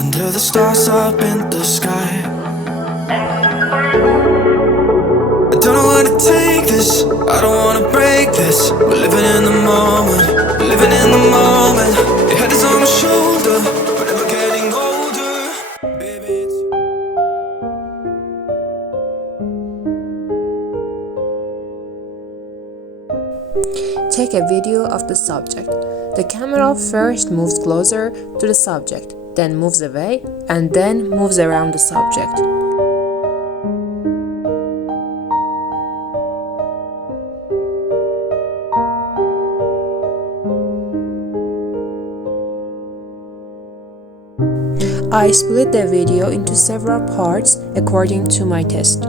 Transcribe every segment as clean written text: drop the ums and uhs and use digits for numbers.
under the stars up in the sky. I don't know where to take this, I don't wanna break this. We're living in the moment, living in the moment. Your head is on my shoulder, but never getting older. Baby, it's Take a video of the subject. The camera first moves closer to the subject, then moves away, and then moves around the subject. I split the video into several parts according to my test.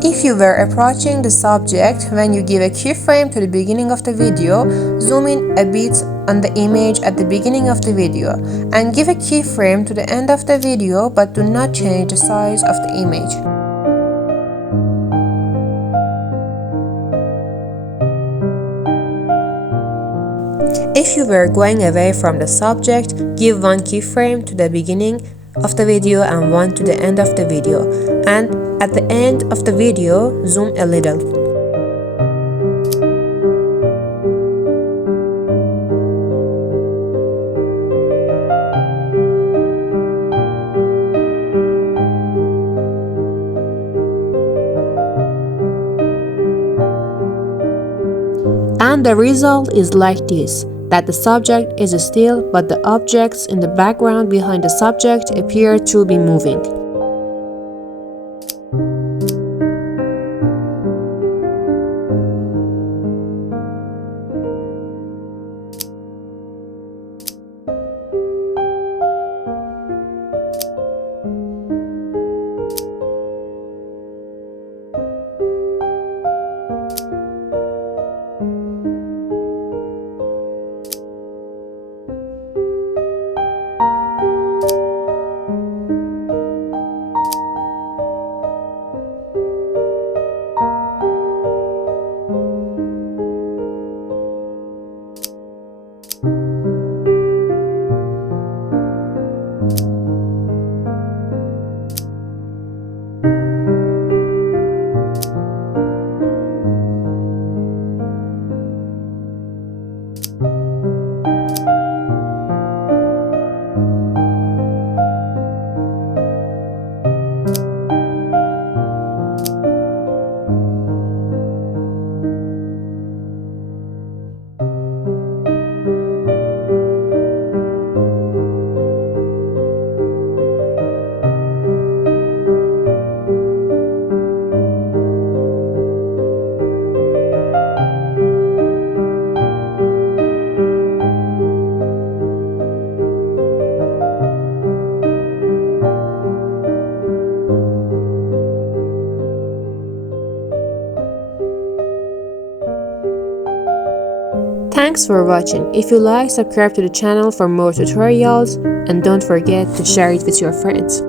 If you were approaching the subject when you give a keyframe to the beginning of the video, zoom in a bit on the image at the beginning of the video and give a keyframe to the end of the video, but do not change the size of the image. If you were going away from the subject, give one keyframe to the beginning of the video and one to the end of the video, and at the end of the video, zoom a little. And the result is like this, that the subject is still, but the objects in the background behind the subject appear to be moving. Thanks for watching. If you like, subscribe to the channel for more tutorials and don't forget to share it with your friends.